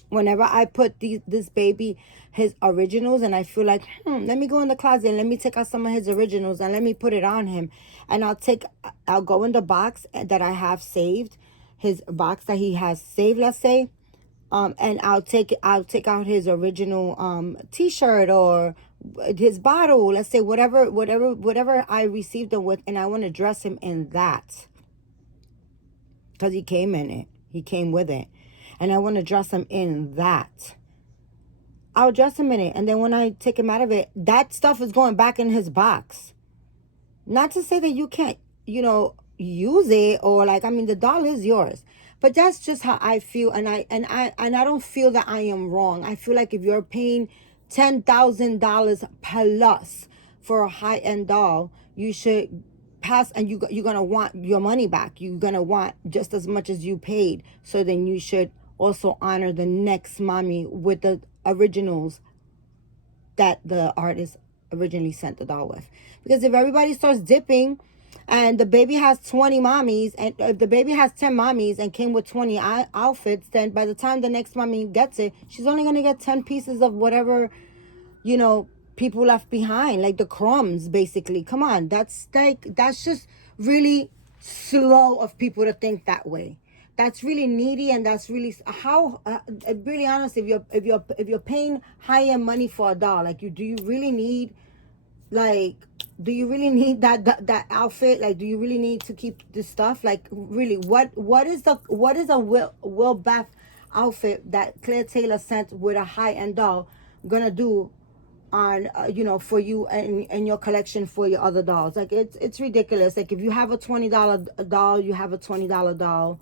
Whenever I put this baby his originals, and I feel like, let me go in the closet and let me take out some of his originals and let me put it on him, and I'll go in the box that I have saved, his box that he has saved, let's say, and I'll take out his original t-shirt or his bottle, let's say, whatever I received him with, and I want to dress him in that, because he came in it, he came with it, and I want to dress him in that. I'll dress him in it, and then when I take him out of it, that stuff is going back in his box. Not to say that you can't, you know, use it, or like, I mean, the doll is yours, but that's just how I feel, and I don't feel that I am wrong. I feel like if you're paying $10,000 plus for a high-end doll, you should pass, and you're gonna want your money back. You're gonna want just as much as you paid. So then you should also honor the next mommy with the originals that the artist originally sent the doll with. Because if everybody starts dipping, and the baby has 20 mommies, and if the baby has 10 mommies and came with 20 outfits, then by the time the next mommy gets it, she's only gonna get 10 pieces of whatever, you know, people left behind, like the crumbs, basically. Come on, that's just really slow of people to think that way. That's really needy, and that's really how really honest. If you're paying high-end money for a doll, like, do you really need, like, do you really need that outfit? Like, do you really need to keep this stuff? Like, really, what is a Will Beth outfit that Claire Taylor sent with a high-end doll gonna do on you know, for you and your collection for your other dolls? Like, it's ridiculous. Like, if you have a $20 doll, you have a $20 doll,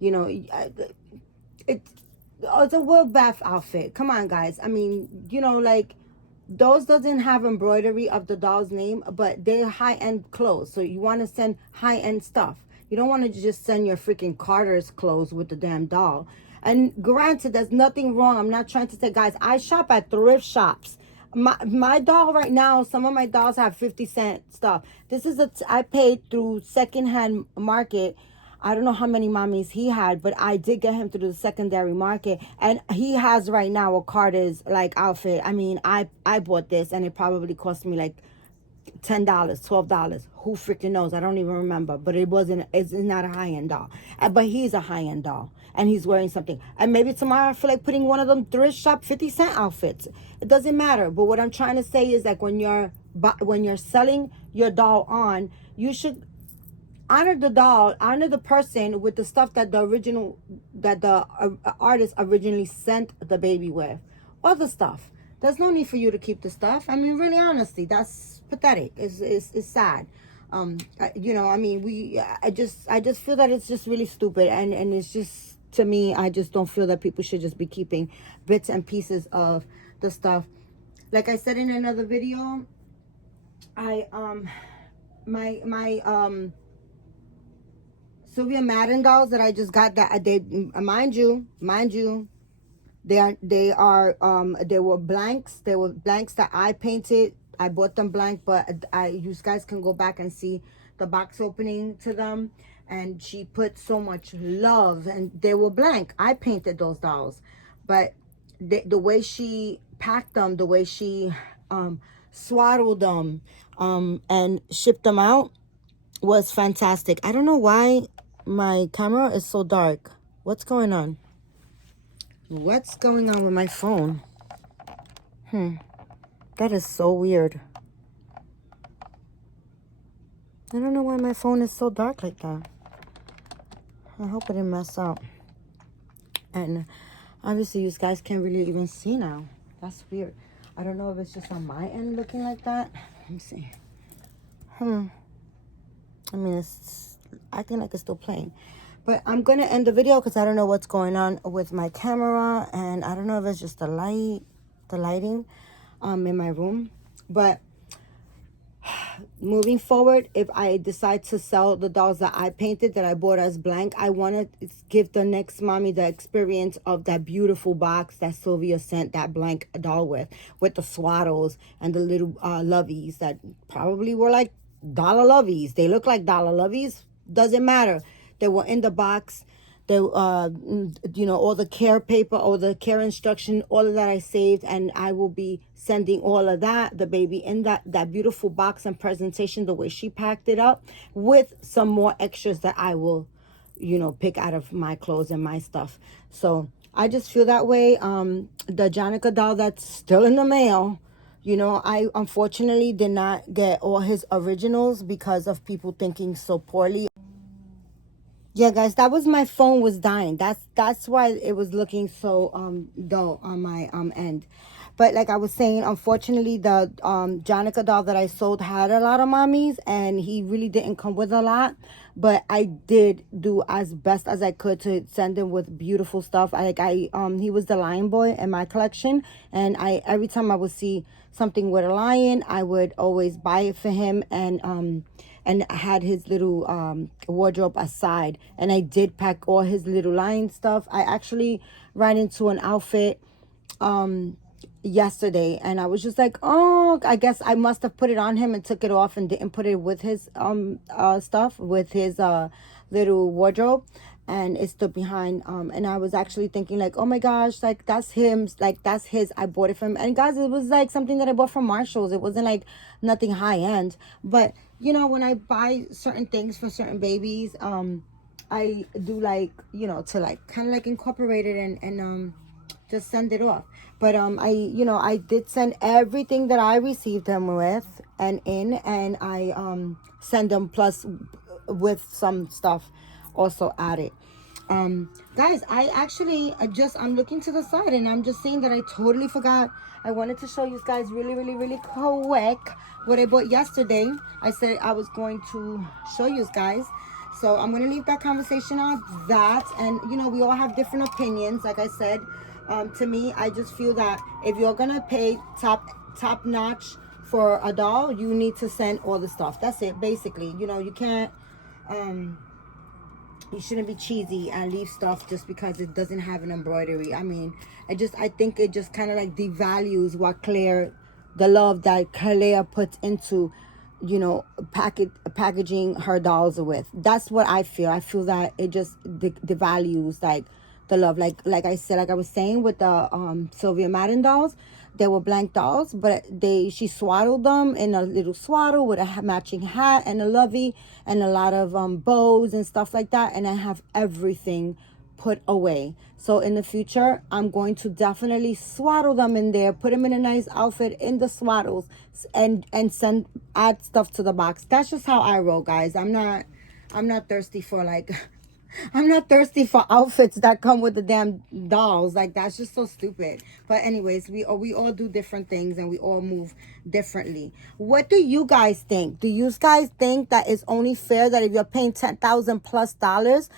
you know. It's a Will Beth outfit. Come on, guys. I mean, you know, like, those doesn't have embroidery of the doll's name, but they're high-end clothes. So you want to send high-end stuff. You don't want to just send your freaking Carter's clothes with the damn doll. And granted, there's nothing wrong. I'm not trying to say, guys, I shop at thrift shops. My doll right now, some of my dolls have 50-cent stuff. This is I paid through secondhand market. I don't know how many mommies he had, but I did get him through the secondary market, and he has right now a Carter's like outfit. I mean, I bought this, and it probably cost me like $10, $12. Who freaking knows? I don't even remember. But it wasn't. It's not a high end doll. But he's a high end doll, and he's wearing something. And maybe tomorrow I feel like putting one of them thrift shop 50-cent outfits. It doesn't matter. But what I'm trying to say is that when you're selling your doll on, you should honor the doll, honor the person with the stuff that the artist originally sent the baby with. Other stuff. There's no need for you to keep the stuff. I mean, really, honestly, that's pathetic. It's sad. You know, I mean, I just feel that it's just really stupid, and it's just, to me, I just don't feel that people should just be keeping bits and pieces of the stuff. Like I said in another video, my Sylvia Madden dolls that I just got, that they, mind you, they were blanks. They were blanks that I painted. I bought them blank, but you guys can go back and see the box opening to them. And she put so much love, and they were blank. I painted those dolls, but the way she packed them, the way she swaddled them, and shipped them out was fantastic. I don't know why my camera is so dark. What's going on? What's going on with my phone? That is so weird. I don't know why my phone is so dark like that. I hope it didn't mess up. And obviously you guys can't really even see now. That's weird. I don't know if it's just on my end looking like that. Let me see. I mean, it's acting like it's still playing. But I'm going to end the video because I don't know what's going on with my camera. And I don't know if it's just the lighting in my room. But moving forward, if I decide to sell the dolls that I painted, that I bought as blank, I want to give the next mommy the experience of that beautiful box that Sylvia sent that blank doll with the swaddles and the little loveys that probably were like dollar loveys. They look like dollar loveys. Doesn't matter. They were in the box. They, you know, all the care paper, all the care instruction, all of that I saved, and I will be sending all of that, the baby in that beautiful box and presentation, the way she packed it up, with some more extras that I will, you know, pick out of my clothes and my stuff. So I just feel that way. The Jonica doll that's still in the mail, you know, I unfortunately did not get all his originals because of people thinking so poorly. Yeah, guys, that was my phone was dying. That's why it was looking so dull on my end. But like I was saying, unfortunately, the Jonica doll that I sold had a lot of mommies, and he really didn't come with a lot. But I did do as best as I could to send him with beautiful stuff. He was the lion boy in my collection, and every time I would see something with a lion, I would always buy it for him, and I had his little wardrobe aside, and I did pack all his little lion stuff. I actually ran into an outfit yesterday, and I was just like, oh, I guess I must have put it on him and took it off and didn't put it with his stuff, with his little wardrobe, and it stood behind. And I was actually thinking like, oh my gosh, like that's him, like that's his. I bought it from him. And guys, it was like something that I bought from Marshall's. It wasn't like nothing high end, but you know, when I buy certain things for certain babies, I do like, you know, to like kind of like incorporate it and just send it off. But I did send everything that I received them with and I send them plus with some stuff also added. Guys, I'm looking to the side and I'm just seeing that I totally forgot. I wanted to show you guys really quick what I bought yesterday. I said I was going to show you guys. So I'm going to leave that conversation on that. And, you know, we all have different opinions. Like I said, to me, I just feel that if you're going to pay top top notch for a doll, you need to send all the stuff. That's it, basically. You know, you can't, you shouldn't be cheesy and leave stuff just because it doesn't have an embroidery. I mean, I think it just kind of like devalues what Claire, the love that Claire puts into, you know, packaging her dolls with. That's what I feel. I feel that it just devalues like the love. Like I said, like I was saying with the Sylvia Madden dolls, they were blank dolls, but she swaddled them in a little swaddle with a matching hat and a lovey and a lot of bows and stuff like that. And I have everything put away. So in the future, I'm going to definitely swaddle them in there, put them in a nice outfit in the swaddles, and add stuff to the box. That's just how I roll, guys. I'm not thirsty for like I'm not thirsty for outfits that come with the damn dolls. Like, that's just so stupid. But anyways, we all do different things and we all move differently. What do you guys think? Do you guys think that it's only fair that if you're paying $10,000+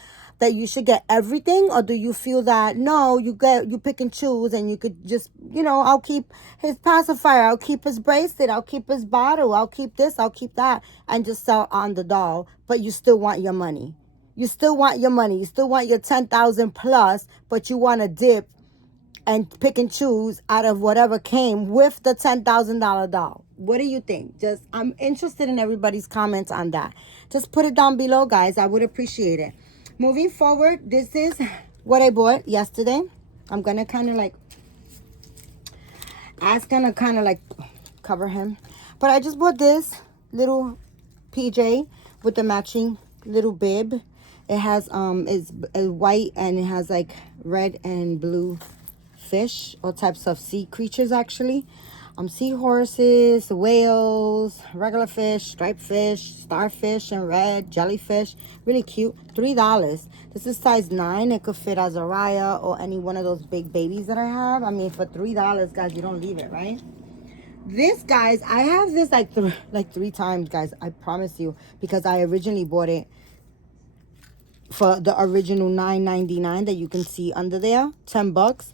that you should get everything? Or do you feel that no, you pick and choose and you could just, you know, I'll keep his pacifier, I'll keep his bracelet, I'll keep his bottle, I'll keep this, I'll keep that, and just sell on the doll, but you still want your money? You still want your money. You still want your 10,000 plus, but you want to dip and pick and choose out of whatever came with the $10,000 doll. What do you think? I'm interested in everybody's comments on that. Just put it down below, guys. I would appreciate it. Moving forward, this is what I bought yesterday. I'm going to kind of like, cover him. But I just bought this little PJ with the matching little bib. It has it's white and it has like red and blue fish, all types of sea creatures actually. Seahorses, whales, regular fish, striped fish, starfish, and red jellyfish. Really cute. $3. This is size 9. It could fit Azariah or any one of those big babies that I have. I mean, for $3, guys, you don't leave it, right? This, guys, I have this like three times, guys. I promise you, because I originally bought it for the original $9.99 that you can see under there, $10.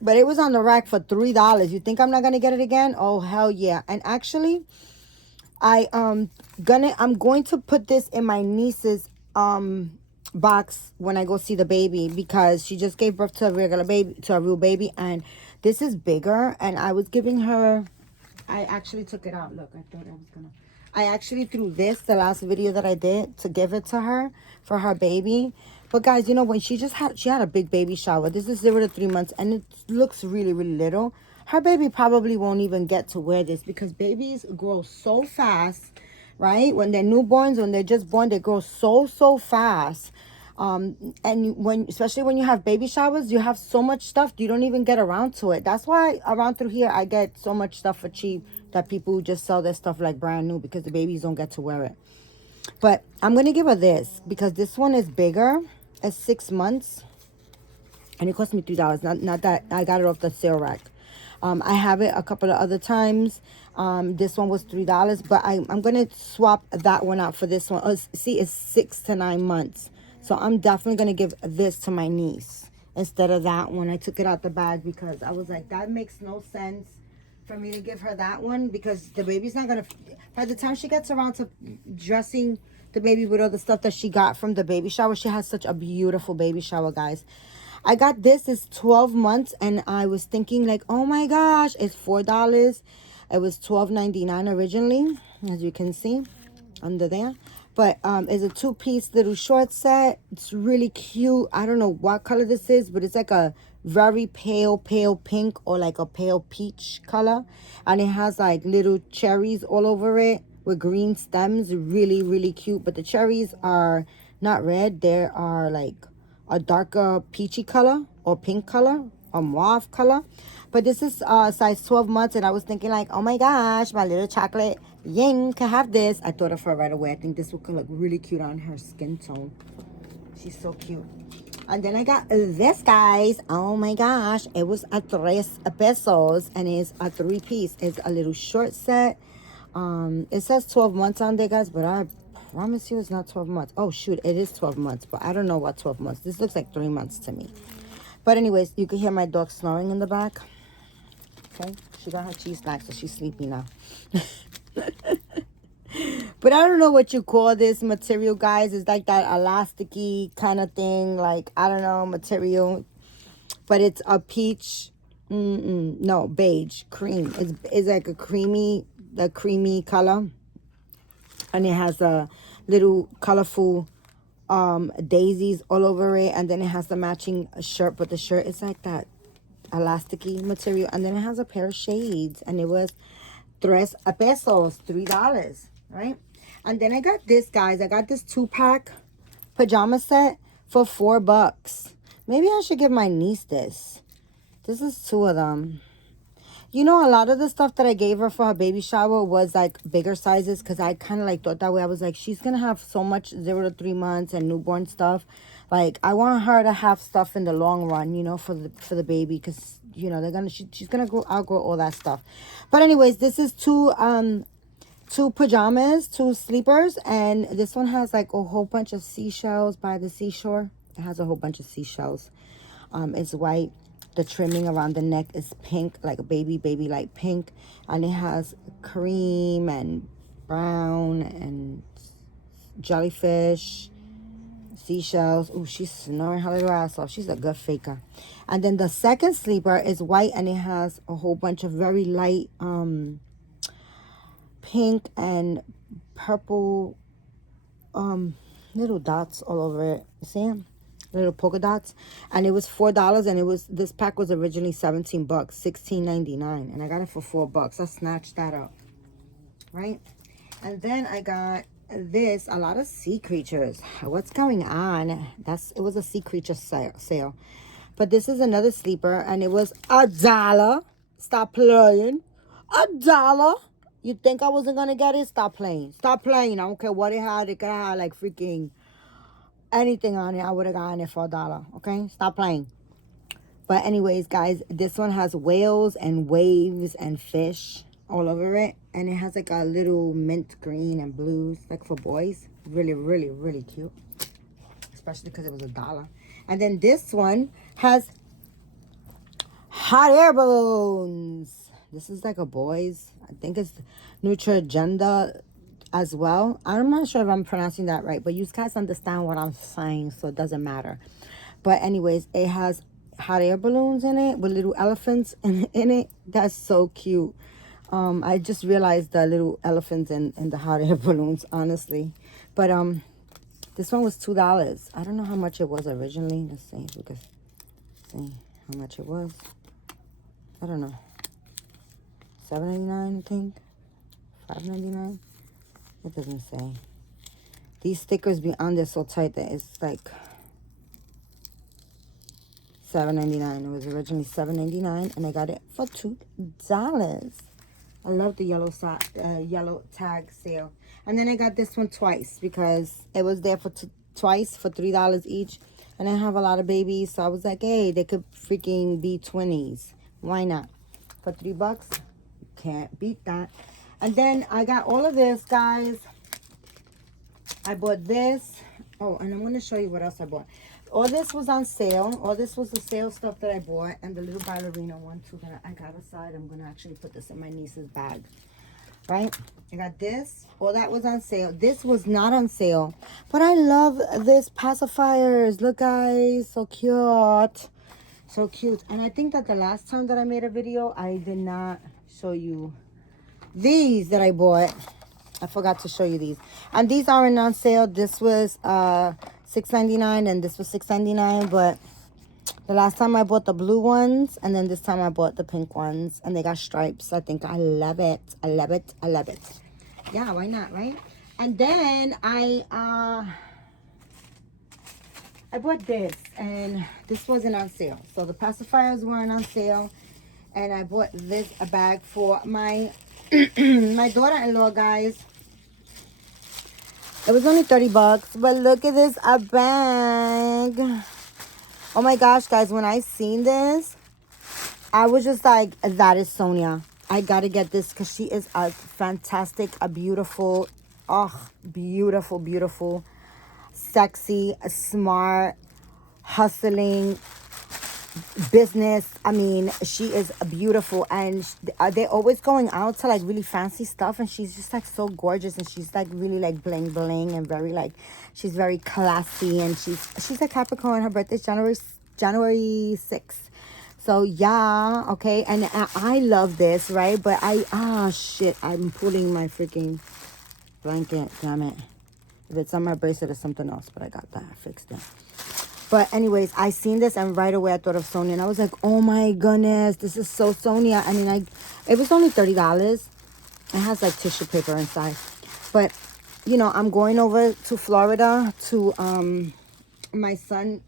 But it was on the rack for $3. You think I'm not gonna get it again? Oh hell yeah! And actually, I'm going to put this in my niece's box when I go see the baby, because she just gave birth to a real baby, and this is bigger. And I was giving her, I actually took it out. Look, I actually threw this the last video that I did to give it to her for her baby. But guys, you know, when she had a big baby shower. This is 0 to 3 months and it looks really, really little. Her baby probably won't even get to wear this, because babies grow so fast, right? When they're newborns, when they're just born, they grow so fast. And especially when you have baby showers, you have so much stuff, you don't even get around to it. That's why around through here, I get so much stuff for cheap that people just sell their stuff like brand new, because the babies don't get to wear it. But I'm going to give her this, because this one is bigger. It's 6 months. And it cost me $3. Not that I got it off the sale rack. I have it a couple of other times. This one was $3. But I'm going to swap that one out for this one. See, it's 6 to 9 months. So I'm definitely going to give this to my niece instead of that one. I took it out the bag because I was like, that makes no sense for me to give her that one, because the baby's not going to, by the time she gets around to dressing the baby with all the stuff that she got from the baby shower, she has such a beautiful baby shower, guys. I got this, it's 12 months, and I was thinking like, oh my gosh, it's $4. It was $12.99 originally, as you can see under there. But it's a 2-piece little short set. It's really cute. I don't know what color this is, but it's like a very pale pink, or like a pale peach color. And it has like little cherries all over it with green stems. Really, really cute. But the cherries are not red. They are like a darker peachy color or pink color or mauve color. But this is size 12 months, and I was thinking like, oh my gosh, my little chocolate Ying can have this. I thought of her right away. I think this would look really cute on her skin tone. She's so cute. And then I got this, guys. Oh my gosh, it was at $3 and it's a 3-piece. It's a little short set. It says 12 months on there, guys, but I promise you it's not 12 months. Oh shoot, it is 12 months, but I don't know what 12 months. This looks like 3 months to me. But anyways, you can hear my dog snoring in the back. Okay, she got her cheese snack, so she's sleepy now. But I don't know what you call this material, guys. It's like that elasticy kind of thing, like, I don't know, material. But it's a peach, no, beige, cream. It's like a creamy color. And it has a little colorful daisies all over it. And then it has the matching shirt, but the shirt is like that elasticy material. And then it has a pair of shades, and it was $3, right? And then I got this, guys. I got this 2-pack pajama set for $4. Maybe I should give my niece this. This is 2 of them. You know, a lot of the stuff that I gave her for her baby shower was like bigger sizes, because I kind of like thought that way. I was like, she's gonna have so much 0 to 3 months and newborn stuff. Like, I want her to have stuff in the long run, you know, for the baby, because, you know, she's gonna outgrow all that stuff. But anyways, this is two pajamas, 2 sleepers, and this one has like a whole bunch of seashells by the seashore. It has a whole bunch of seashells. It's white. The trimming around the neck is pink, like a baby light pink, and it has cream and brown and jellyfish, seashells. Oh, she's snoring her little ass off. She's a good faker. And then the second sleeper is white, and it has a whole bunch of very light pink and purple little dots all over it. You see them? Little polka dots. And it was $4, and this pack was originally $17, $16.99, and I got it for $4. I snatched that up, right? And then I got this, a lot of sea creatures. What's going on? It was a sea creature sale. But this is another sleeper, and it was $1. Stop playing. $1. You think I wasn't gonna get it? Stop playing. Stop playing. I don't care what it had. It could have had like freaking anything on it. I would have gotten it for $1. Okay, stop playing. But anyways, guys, this one has whales and waves and fish all over it, and it has like a little mint green and blues, like for boys. Really, really, really cute, especially because it was $1. And then this one has hot air balloons. This is like a boys. I think it's Nutragenda as well. I'm not sure if I'm pronouncing that right, but you guys understand what I'm saying, so it doesn't matter. But anyways, it has hot air balloons in it with little elephants in it. That's so cute. I just realized the little elephants in the hot air balloons, honestly. But this one was $2. I don't know how much it was originally. Let's see if we can see how much it was. I don't know. $7.99, I think. $5.99. It doesn't say. These stickers be on there so tight that it's like $7.99. It was originally $7.99, and I got it for $2. I love the yellow tag sale. And then I got this one twice because it was there for twice for $3 each. And I have a lot of babies, so I was like, hey, they could freaking be 20s. Why not? For $3, you can't beat that. And then I got all of this, guys. I bought this. Oh, and I'm going to show you what else I bought. All this was on sale. All this was the sale stuff that I bought. And the little ballerina one, too, that I got aside. I'm going to actually put this in my niece's bag. Right? I got this. All that was on sale. This was not on sale. But I love this pacifiers. Look, guys. So cute. So cute. And I think that the last time that I made a video, I did not show you these that I bought. I forgot to show you these. And these aren't on sale. This was $6.99 and this was $6.99. But the last time I bought the blue ones, and then this time I bought the pink ones, and they got stripes. I think I love it. I love it. I love it. Yeah, why not, right? And then I bought this, and this wasn't on sale. So the pacifiers weren't on sale. And I bought this a bag for my my daughter-in-law, guys. It was only $30, but look at this, a bag. Oh my gosh, guys, when I seen this, I was just like, that is Sonia. I gotta get this because she is a fantastic, a beautiful, beautiful, beautiful, sexy, smart, hustling, business. I mean, she is beautiful, and they're always going out to like really fancy stuff, and she's just like so gorgeous, and she's like really like bling bling and very like, she's very classy, and she's a Capricorn. Her birthday's January 6th. So yeah, okay, and I love this, right? But shit, I'm pulling my freaking blanket, damn it. If it's on my bracelet, it's something else, but I got that, I fixed it. But anyways, I seen this, and right away I thought of Sonia, and I was like, oh my goodness, this is so Sonia. I mean, it was only $30. It has like tissue paper inside. But, you know, I'm going over to Florida to my son.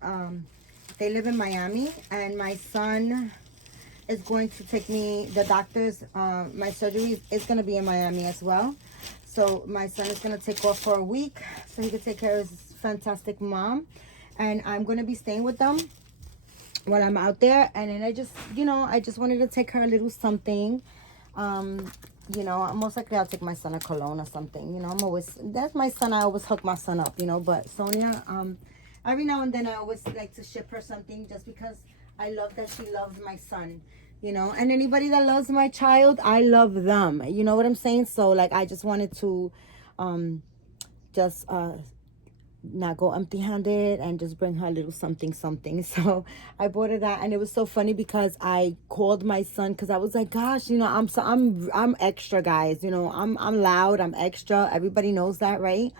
They live in Miami, and my son is going to take me, the doctors, my surgery is going to be in Miami as well. So my son is going to take off for a week so he can take care of his fantastic mom. And I'm going to be staying with them while I'm out there. And then I just wanted to take her a little something. You know, most likely I'll take my son a cologne or something. You know, that's my son. I always hook my son up, you know. But Sonia, every now and then I always like to ship her something just because I love that she loves my son. You know, and anybody that loves my child, I love them. You know what I'm saying? So like, I just wanted to not go empty-handed and just bring her a little something. So I bought her that, and it was so funny because I called my son because I was like, gosh, you know, I'm extra, guys. You know, I'm loud, I'm extra. Everybody knows that, right?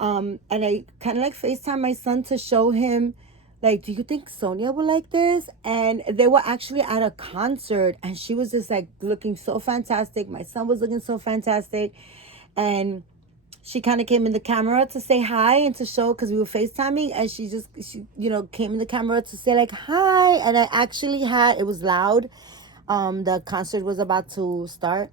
And I kind of like FaceTime my son to show him, like, do you think Sonia will like this? And they were actually at a concert, and she was just like looking so fantastic. My son was looking so fantastic, and she kind of came in the camera to say hi and to show, because we were FaceTiming, and she you know, came in the camera to say like hi. And I actually it was loud. The concert was about to start,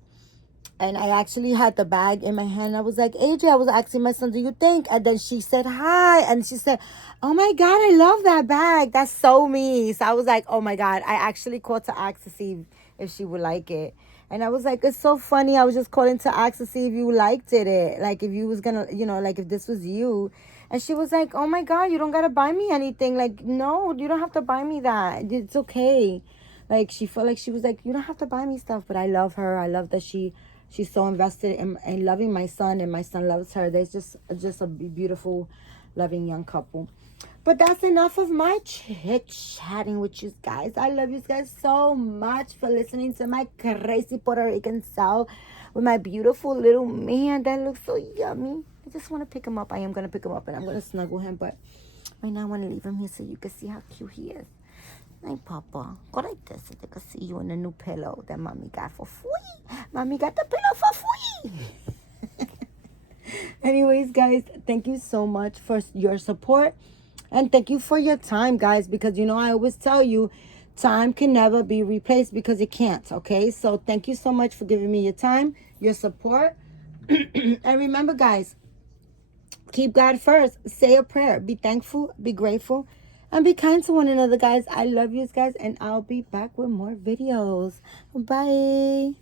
and I actually had the bag in my hand. I was like, AJ, I was asking my son, do you think? And then she said hi, and she said, oh my God, I love that bag. That's so me. So I was like, oh my God. I actually called to ask to see if she would like it. And I was like, it's so funny. I was just calling to ask to see if you liked it. Like, if you was gonna, you know, like if this was you. And she was like, oh my God, you don't gotta buy me anything. Like, no, you don't have to buy me that. It's okay. Like, she felt like she was like, you don't have to buy me stuff. But I love her. I love that she's so invested in loving my son, and my son loves her. There's just a beautiful, loving young couple. But that's enough of my chit-chatting with you guys. I love you guys so much for listening to my crazy Puerto Rican self with my beautiful little man that looks so yummy. I just want to pick him up. I am going to pick him up, and I'm going to snuggle him. But right now I want to leave him here so you can see how cute he is. Hey, Papa, go like this so they can see you in the new pillow that Mommy got for free. Mommy got the pillow for free. Anyways, guys, thank you so much for your support. And thank you for your time, guys, because, you know, I always tell you, time can never be replaced, because it can't, okay? So thank you so much for giving me your time, your support. And remember, guys, keep God first. Say a prayer. Be thankful. Be grateful. And be kind to one another, guys. I love you guys, and I'll be back with more videos. Bye.